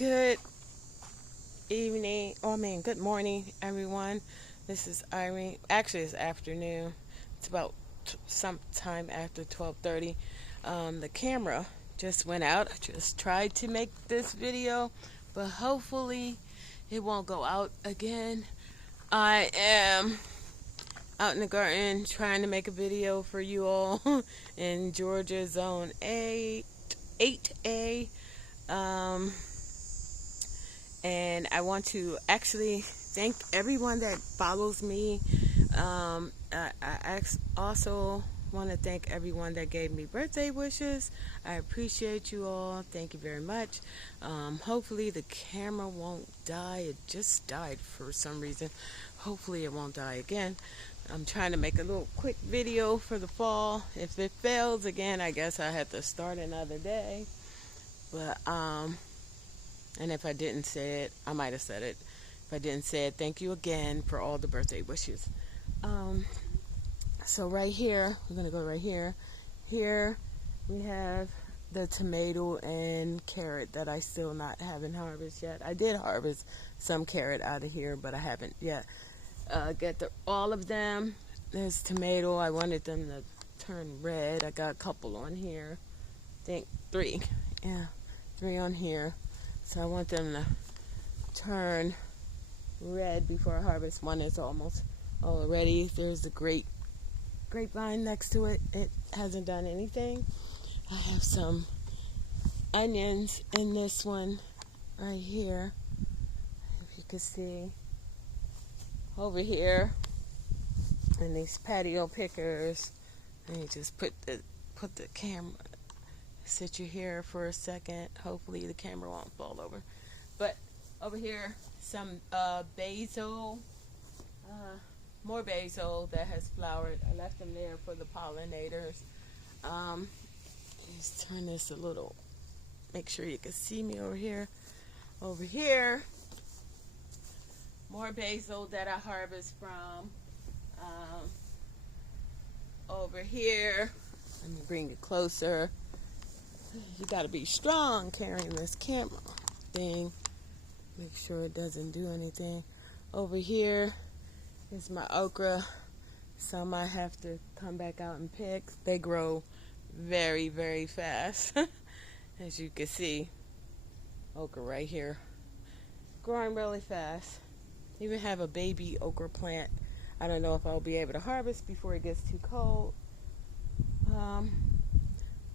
Good evening, good morning, everyone. This is Irene. Actually, it's afternoon. It's about sometime after 12:30. The camera just went out. I just tried to make this video, but hopefully it won't go out again. I am out in the garden trying to make a video for you all in Georgia Zone 8A. And I want to actually thank everyone that follows me. I also want to thank everyone that gave me birthday wishes. I appreciate you all. Thank you very much. Hopefully the camera won't die. It just died for some reason. Hopefully it won't die again. I'm trying to make a little quick video for the fall. If it fails again, I guess I have to start another day. But and if I didn't say it, I might have said it. If I didn't say it, thank you again for all the birthday wishes. So right here, we're going to go right here. Here we have the tomato and carrot that I still not haven't harvested yet. I did harvest some carrot out of here, but I haven't yet. Get all of them. There's tomato. I wanted them to turn red. I got a couple on here. I think 3. Yeah, 3 on here. So I want them to turn red before I harvest. One is almost already. There's the grapevine next to it. It hasn't done anything. I have some onions in this one right here. If you can see over here. And these patio pickers. Let me just put the camera. Sit you here for a second. Hopefully the camera won't fall over. But over here, some basil, more basil that has flowered. I left them there for the pollinators. Let's turn this a little. Make sure you can see me over here. Over here, more basil that I harvest from. Over here, let me bring it closer. You got to be strong carrying this camera thing. Make sure it doesn't do anything. Over here is my okra. Some I have to come back out and pick. They grow very, very fast. As you can see, okra right here. Growing really fast. Even have a baby okra plant. I don't know if I'll be able to harvest before it gets too cold.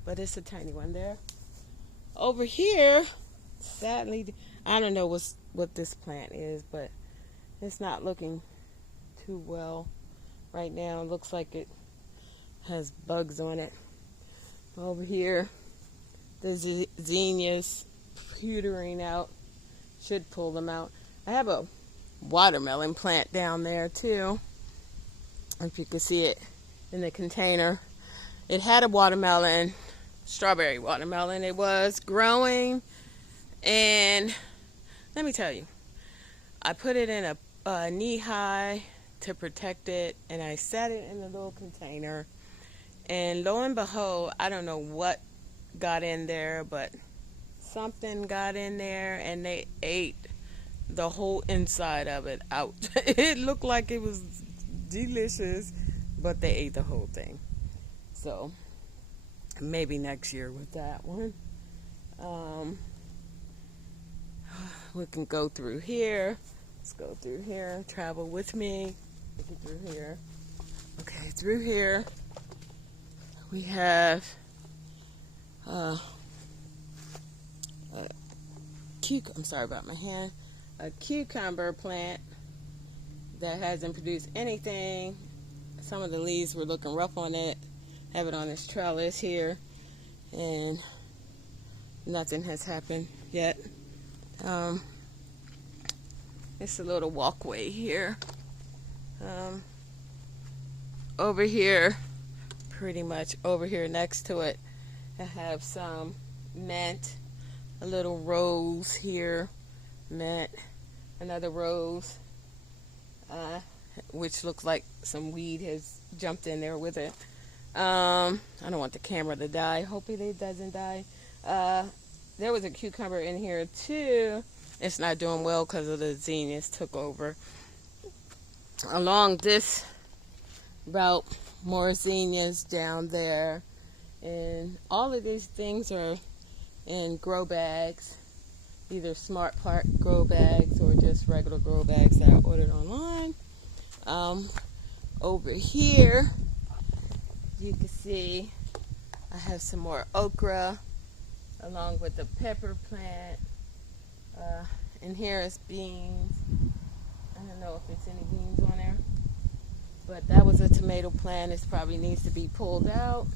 But it's a tiny one there. Over here, sadly, I don't know what this plant is, but it's not looking too well right now. It looks like it has bugs on it. Over here, the zinnias petering out. Should pull them out. I have a watermelon plant down there too. If you can see it in the container. It had a watermelon. Strawberry watermelon. It was growing, and let me tell you, I put it in a knee high to protect it, and I set it in a little container, and lo and behold, I don't know what got in there, but something got in there and they ate the whole inside of it out. It looked like it was delicious, but they ate the whole thing. So maybe next year with that one. We can go through here. Let's go through here. Travel with me. Through here. Okay, through here we have I'm sorry about my hand. A cucumber plant that hasn't produced anything. Some of the leaves were looking rough on it. Have it on this trellis here, and nothing has happened yet. It's a little walkway here. Over here, pretty much over here next to it, I have some mint, a little rose here, mint, another rose, which looks like some weed has jumped in there with it. I don't want the camera to die. Hopefully it doesn't die. there was a cucumber in here too. It's not doing well because of the zinnias took over. Along this route, more zinnias down there. And all of these things are in grow bags, either Smart Park grow bags or just regular grow bags that I ordered online. Over here, you can see I have some more okra along with the pepper plant. And here is beans. I don't know if it's any beans on there, but that was a tomato plant. It probably needs to be pulled out.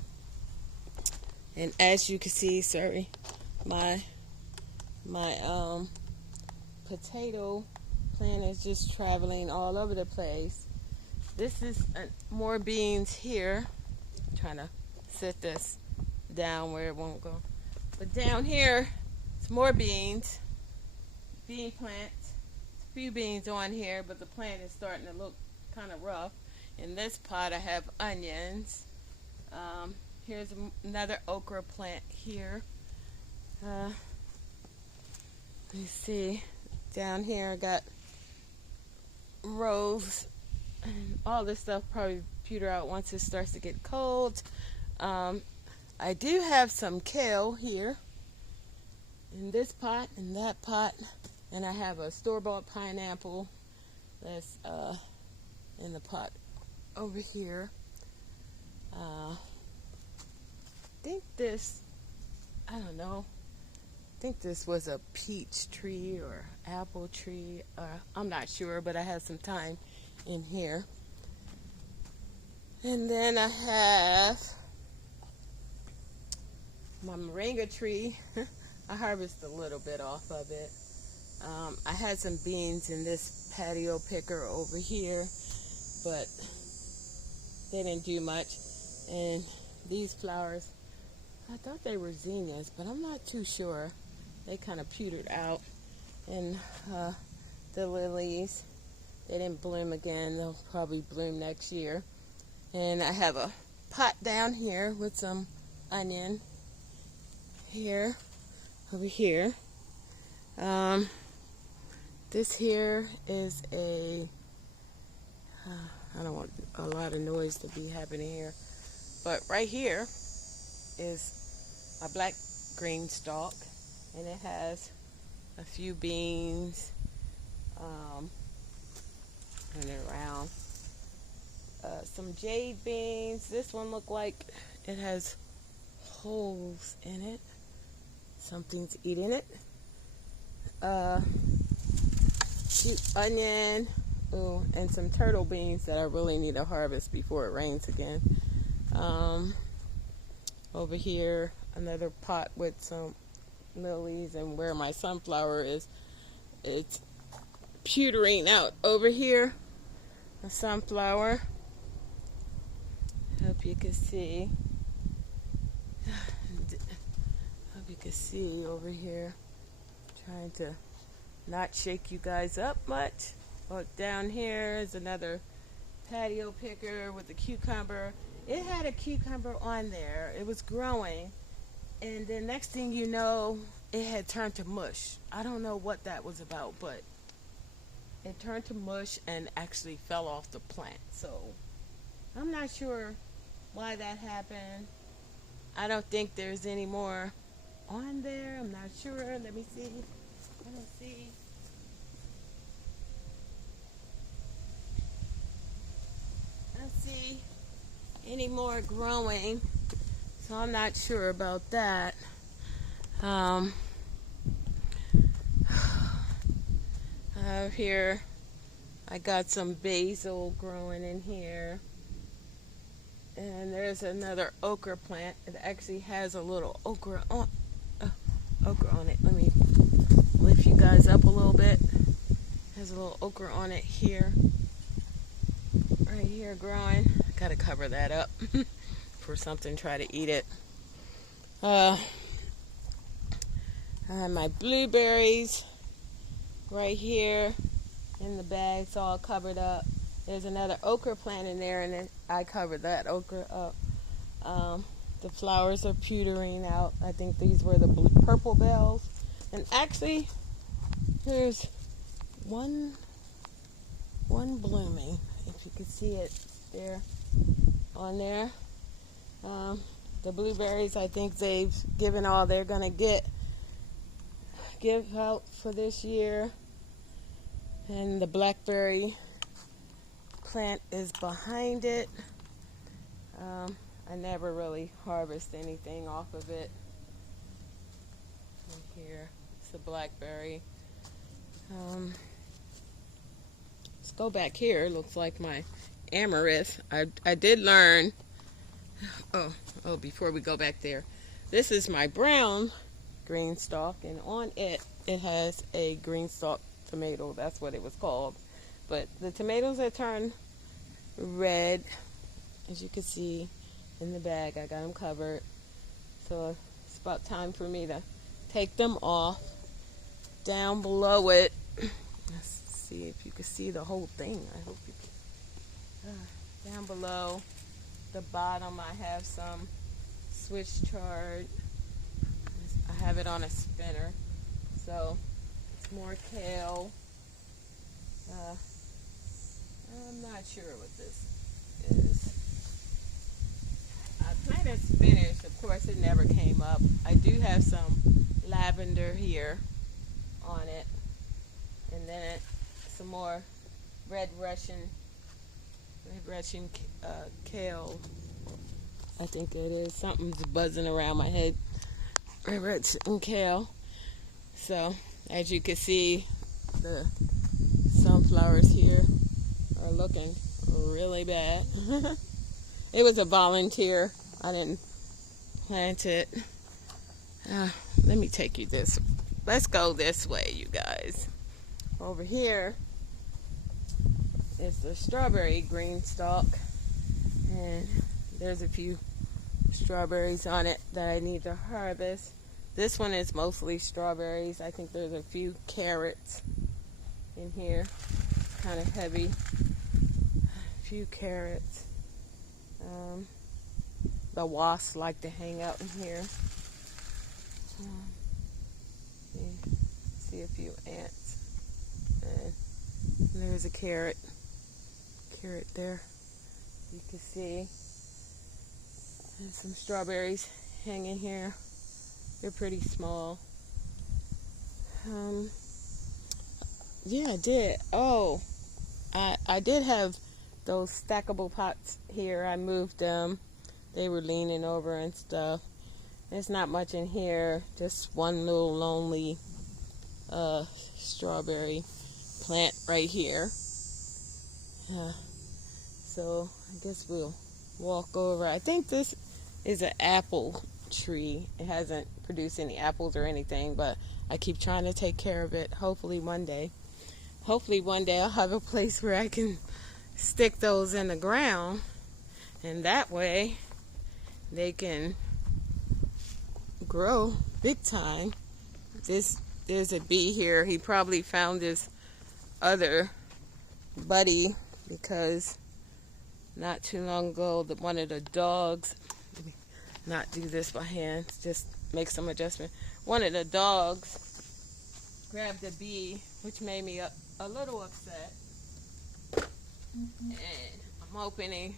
And as you can see, sorry, my potato plant is just traveling all over the place. This is more beans here. I'm trying to set this down where it won't go. But down here, it's more beans, bean plants. A few beans on here, but the plant is starting to look kind of rough. In this pot, I have onions. Here's another okra plant here. Let's see. Down here, I got rose. And all this stuff probably pewter out once it starts to get cold. I do have some kale here in this pot, in that pot, and I have a store-bought pineapple that's in the pot over here. I think this, I don't know, I think this was a peach tree or apple tree. I'm not sure, but I have some thyme in here. And then I have my moringa tree. I harvested a little bit off of it. I had some beans in this patio picker over here, but they didn't do much. And these flowers, I thought they were zinnias, but I'm not too sure. They kind of pewtered out. And the lilies, they didn't bloom again. They'll probably bloom next year. And I have a pot down here with some onion here, over here. This here is I don't want a lot of noise to be happening here, but right here is a black green stalk, and it has a few beans running around. Some jade beans. This one looked like it has holes in it. Something's eating it. Cute onion. Ooh, and some turtle beans that I really need to harvest before it rains again. Over here, another pot with some lilies, and where my sunflower is, it's pewtering out. Over here, a sunflower. Hope you can see. Hope you can see over here. Trying to not shake you guys up much. Look, down here is another patio picker with a cucumber. It had a cucumber on there. It was growing. And then next thing you know, it had turned to mush. I don't know what that was about, but it turned to mush and actually fell off the plant. So I'm not sure why that happened. I don't think there's any more on there. I'm not sure. Let me see. I don't see. I don't see any more growing. So I'm not sure about that. Here I got some basil growing in here. And there's another okra plant. It actually has a little okra on it. Let me lift you guys up a little bit. Has a little okra on it here. Right here growing. Gotta cover that up for something to try to eat it. My blueberries right here in the bags all covered up. There's another okra plant in there, and then I covered that okra up. The flowers are petering out. I think these were the purple bells. And actually, there's one blooming. If you can see it there, on there. The blueberries, I think they've given all they're going to give out for this year. And the blackberry plant is behind it. I never really harvest anything off of it. And here, it's a blackberry. Let's go back here. It looks like my amaranth. I did learn. Oh, before we go back there, this is my brown green stalk, and on it has a green stalk tomato. That's what it was called. But the tomatoes that turn red, as you can see in the bag, I got them covered. So it's about time for me to take them off. Down below it, let's see if you can see the whole thing. I hope you can. Down below the bottom, I have some Swiss chard. I have it on a spinner. So it's more kale. I'm not sure what this is. I planted spinach. Of course, it never came up. I do have some lavender here on it. And then some more red Russian kale. I think it is. Something's buzzing around my head. Red Russian kale. So, as you can see, the sunflowers here are looking really bad. It was a volunteer. I didn't plant it. Let me take you this. Let's go this way, you guys. Over here is the strawberry green stalk, and there's a few strawberries on it that I need to harvest. This one is mostly strawberries. I think there's a few carrots in here, kind of heavy. A few carrots. The wasps like to hang out in here. See a few ants. And there's a carrot there. You can see. And some strawberries hanging here. They're pretty small. Yeah, I did. Oh, I did have those stackable pots here. I moved them. They were leaning over and stuff. There's not much in here. Just one little lonely strawberry plant right here. So I guess we'll walk over. I think this is an apple tree. It hasn't produced any apples or anything, but I keep trying to take care of it. Hopefully one day I'll have a place where I can stick those in the ground, and that way they can grow big time. There's a bee here. He probably found his other buddy because not too long ago one of the dogs, let me not do this by hand, just make some adjustment. One of the dogs grabbed a bee, which made me a little upset. And I'm opening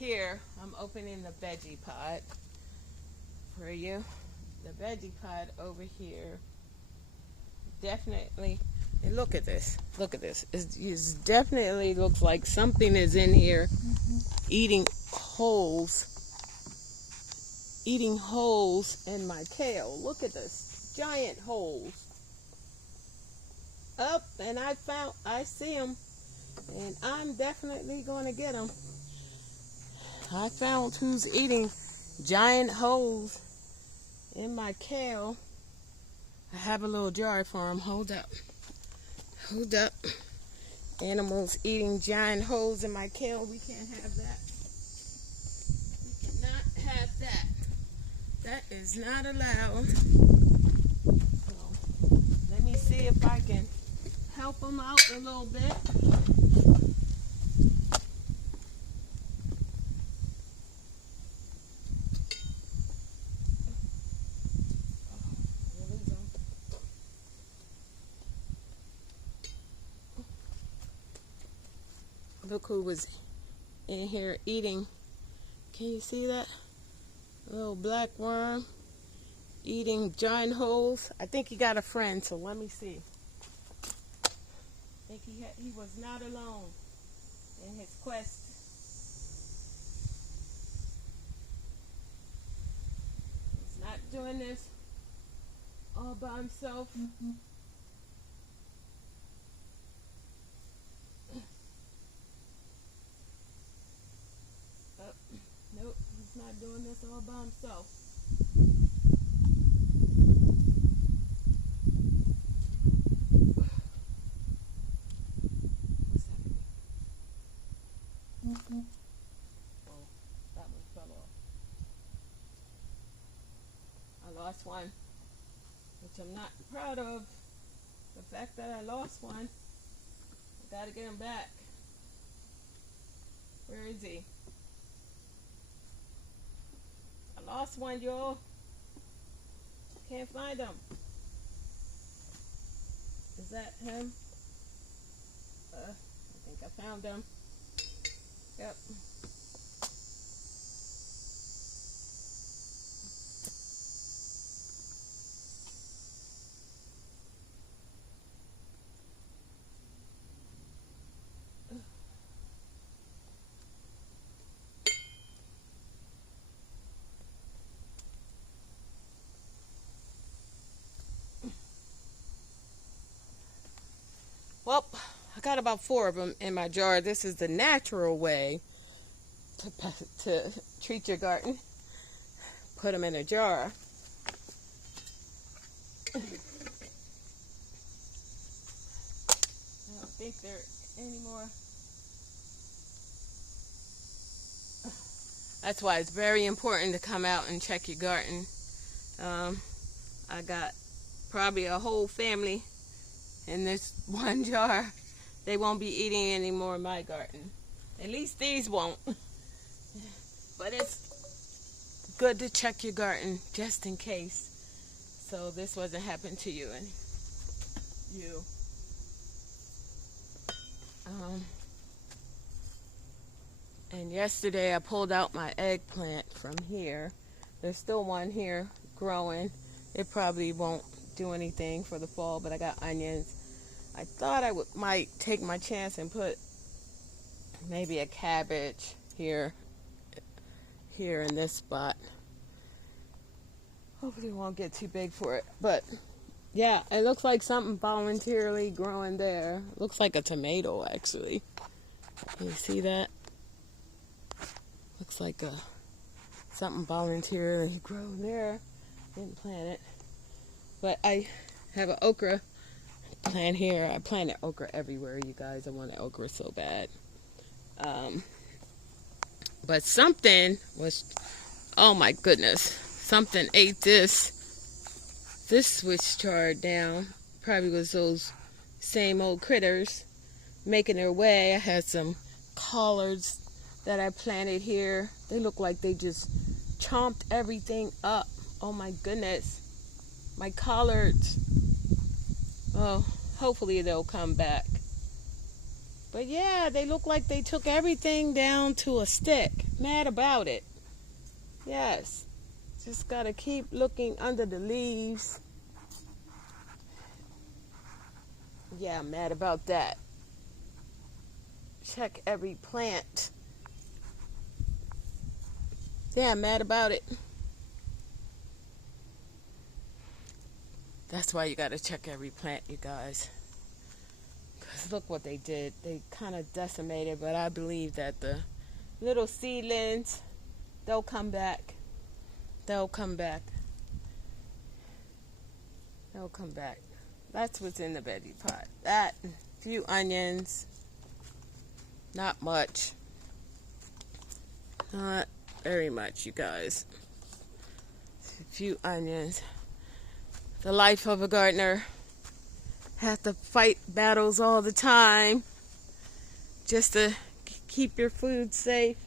the veggie pot for you. The veggie pot over here. Definitely, and look at this. It definitely looks like something is in here eating holes in my kale. Look at this, giant holes. Up, and I see them, and I'm definitely going to get them. I found who's eating giant holes in my kale. I have a little jar for them. Hold up. Animals eating giant holes in my kale. We can't have that. We cannot have that. That is not allowed. So, let me see if I can help them out a little bit. Look who was in here eating. Can you see that? A little black worm eating giant holes. I think he got a friend, so let me see. I think he was not alone in his quest. He's not doing this all by himself. Nope, he's not doing this all by himself. What's happening? Oh, that one fell off. I lost one, which I'm not proud of. The fact that I lost one, I gotta get him back. Where is he? I lost one, y'all. Can't find him. Is that him? I think I found him. Yep. Well, I got about 4 of them in my jar. This is the natural way to treat your garden. Put them in a jar. I don't think there are any more. That's why it's very important to come out and check your garden. I got probably a whole family in this one jar. They won't be eating any more in my garden. At least these won't. But it's good to check your garden just in case, so this wasn't happening to you and you. And yesterday I pulled out my eggplant from here. There's still one here growing. It probably won't do anything for the fall, but I got onions. I thought I might take my chance and put maybe a cabbage here in this spot. Hopefully it won't get too big for it. But yeah, it looks like something voluntarily growing there. Looks like a tomato, actually. Can you see that? Looks like something voluntarily grown there. Didn't plant it. But I have an okra plant here. I planted okra everywhere, you guys. I wanted okra so bad. But something was, oh my goodness, something ate this. This switch chard down. Probably was those same old critters making their way. I had some collards that I planted here. They look like they just chomped everything up. Oh my goodness. My collards. Oh, hopefully they'll come back. But yeah, they look like they took everything down to a stick. Mad about it. Yes. Just gotta keep looking under the leaves. Yeah, I'm mad about that. Check every plant. Yeah, I'm mad about it. That's why you gotta check every plant, you guys. Because look what they did. They kind of decimated, but I believe that the little seedlings, they'll come back. They'll come back. They'll come back. That's what's in the veggie pot. That, a few onions. Not much. Not very much, you guys. A few onions. The life of a gardener. Have to fight battles all the time just to keep your food safe.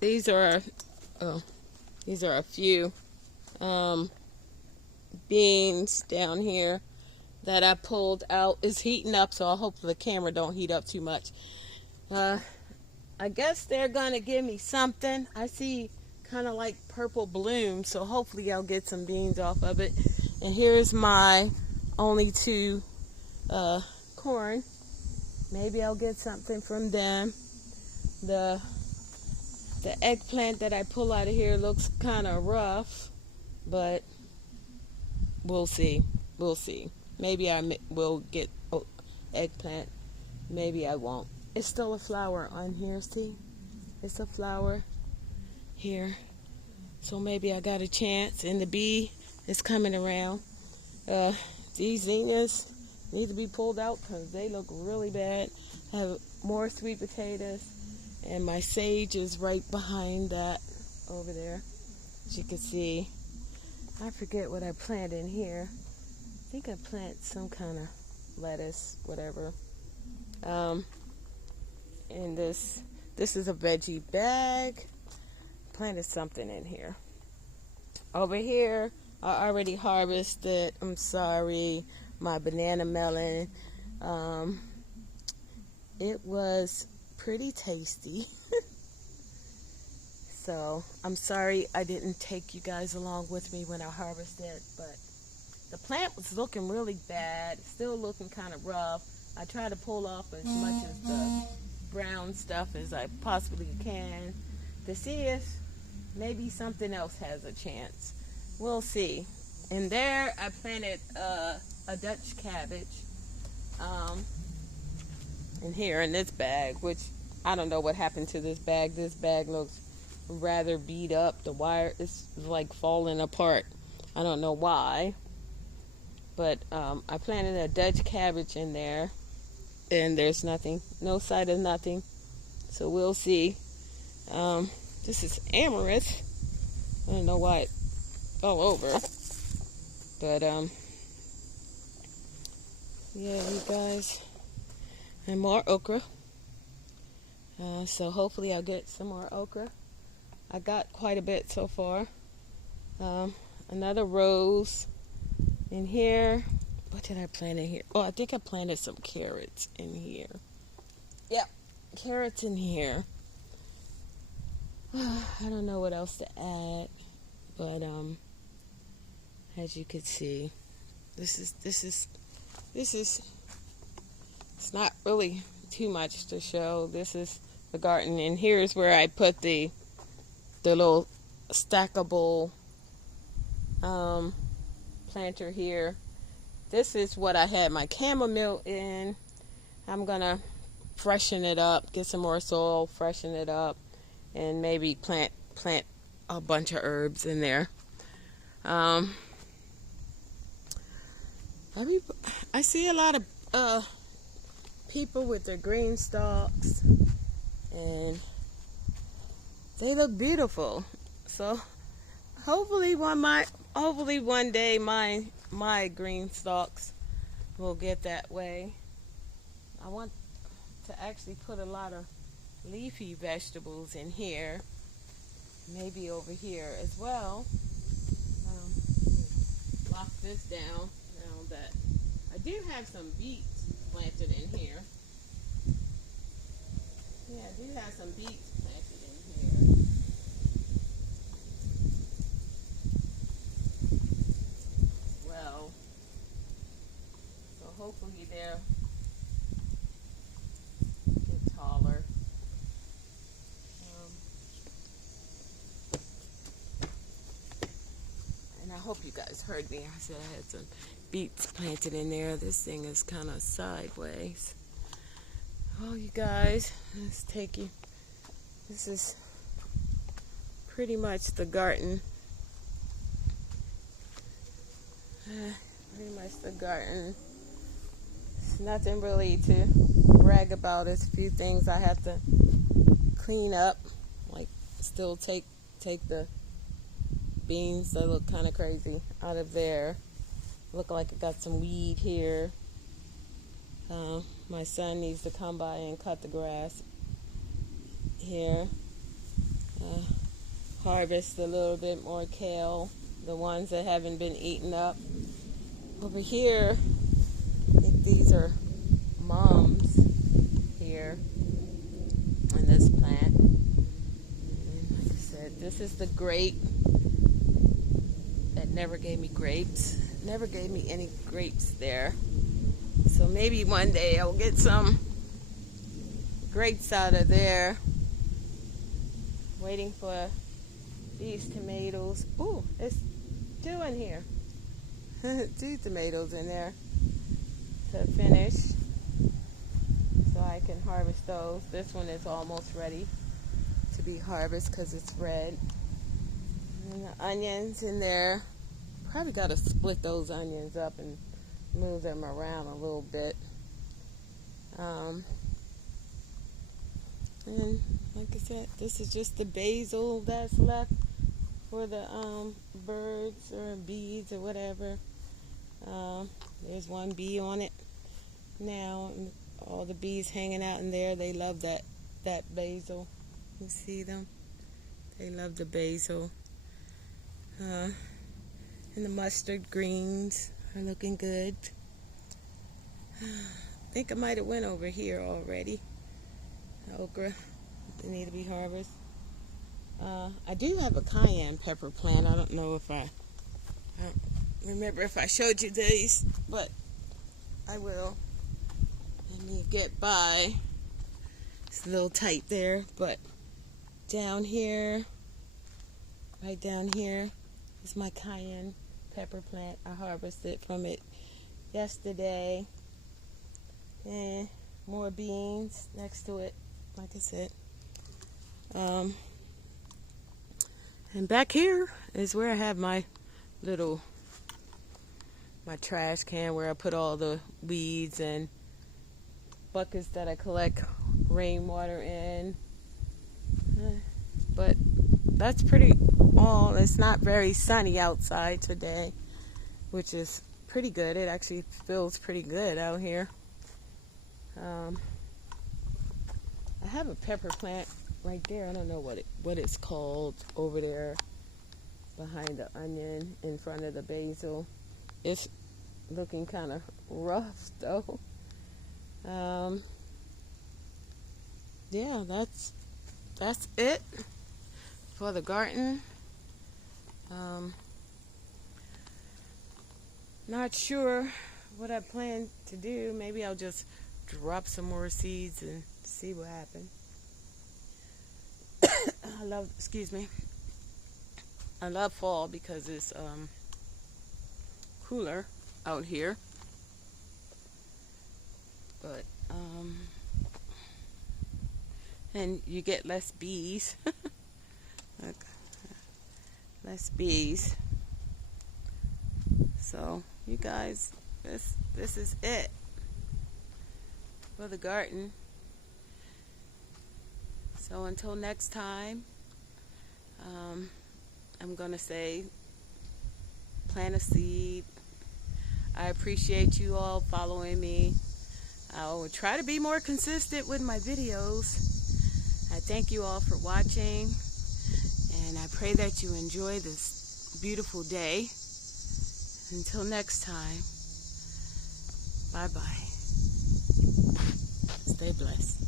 These are a few beans down here that I pulled out is heating up, so I hope the camera don't heat up too much. I guess they're gonna give me something. I see kind of like purple bloom, so hopefully I'll get some beans off of it. And here's my only two corn. Maybe I'll get something from them. The eggplant that I pull out of here looks kind of rough, but we'll see. We'll see. Maybe I will get eggplant. Maybe I won't. It's still a flower on here. See? It's a flower here. So maybe I got a chance. And the bee is coming around. These zinnias need to be pulled out because they look really bad. I have more sweet potatoes. And my sage is right behind that over there. As you can see. I forget what I planted in here. I think I planted some kind of lettuce, whatever. And this is a veggie bag. Planted something in here. Over here, I already harvested, I'm sorry, my banana melon. It was pretty tasty. So, I'm sorry I didn't take you guys along with me when I harvested, but the plant was looking really bad, still looking kind of rough. I try to pull off as much of the brown stuff as I possibly can to see if maybe something else has a chance. We'll see. And there I planted a Dutch cabbage in here in this bag, which I don't know what happened to this bag. This bag looks rather beat up. The wire is like falling apart. I don't know why. But I planted a Dutch cabbage in there. And there's nothing. No sight of nothing. So we'll see. This is amaranth. I don't know why it fell over. But, yeah, you guys. And more okra. So hopefully I'll get some more okra. I got quite a bit so far. Another rose in here. What did I plant in here? Oh, I think I planted some carrots in here. Yep, carrots in here. I don't know what else to add, but as you can see, this is it's not really too much to show. This is the garden, and here's where I put the little stackable planter here. This is what I had my chamomile in. I'm gonna freshen it up, get some more soil, freshen it up, and maybe plant a bunch of herbs in there. I see a lot of people with their green stalks, and they look beautiful. So hopefully one day my green stalks will get that way. I want to actually put a lot of leafy vegetables in here, maybe over here as well. Lock this down now that I do have some beets planted in here. Yeah, I do have some beets planted in here. Well, so hopefully they'll get taller. And I hope you guys heard me. I said I had some beets planted in there. This thing is kind of sideways. Oh, you guys, let's take you. This is pretty much the garden. Pretty much the garden. It's nothing really to brag about. It's a few things I have to clean up. Like, still take the beans that look kind of crazy out of there. Look like it got some weed here. My son needs to come by and cut the grass here. Harvest a little bit more kale, the ones that haven't been eaten up. Over here, these are mums here in this plant. And like I said, this is the grape that never gave me grapes. Never gave me any grapes there. So maybe one day I'll get some grapes out of there. Waiting for these tomatoes. Ooh, it's two in here. 2 tomatoes in there to finish, so I can harvest those. This one is almost ready to be harvested because it's red. And the onions in there. Probably got to split those onions up and move them around a little bit. And like I said, this is just the basil that's left for the birds or bees or whatever. There's one bee on it now, and all the bees hanging out in there. They love that basil. You see them? They love the basil. And the mustard greens are looking good. I think I might have went over here already. Okra, they need to be harvested. I do have a cayenne pepper plant. I don't know if I don't remember if I showed you these, but I will. Let me get by. It's a little tight there, but down here, right down here, is my cayenne pepper plant. I harvested from it yesterday. And more beans next to it, like I said. And back here is where I have my trash can where I put all the weeds and buckets that I collect rainwater in. But that's pretty all. It's not very sunny outside today, which is pretty good. It actually feels pretty good out here. I have a pepper plant right there. I don't know what it's called over there behind the onion in front of the basil. It's looking kind of rough though. Yeah, that's it for the garden. Not sure what I plan to do. Maybe I'll just drop some more seeds and see what happens. I love fall because it's cooler out here. But and you get less bees. Look, less bees. So you guys, this is it for the garden. So until next time, I'm gonna say plant a seed. I appreciate you all following me. I will try to be more consistent with my videos. I thank you all for watching, and I pray that you enjoy this beautiful day. Until next time, bye-bye. Stay blessed.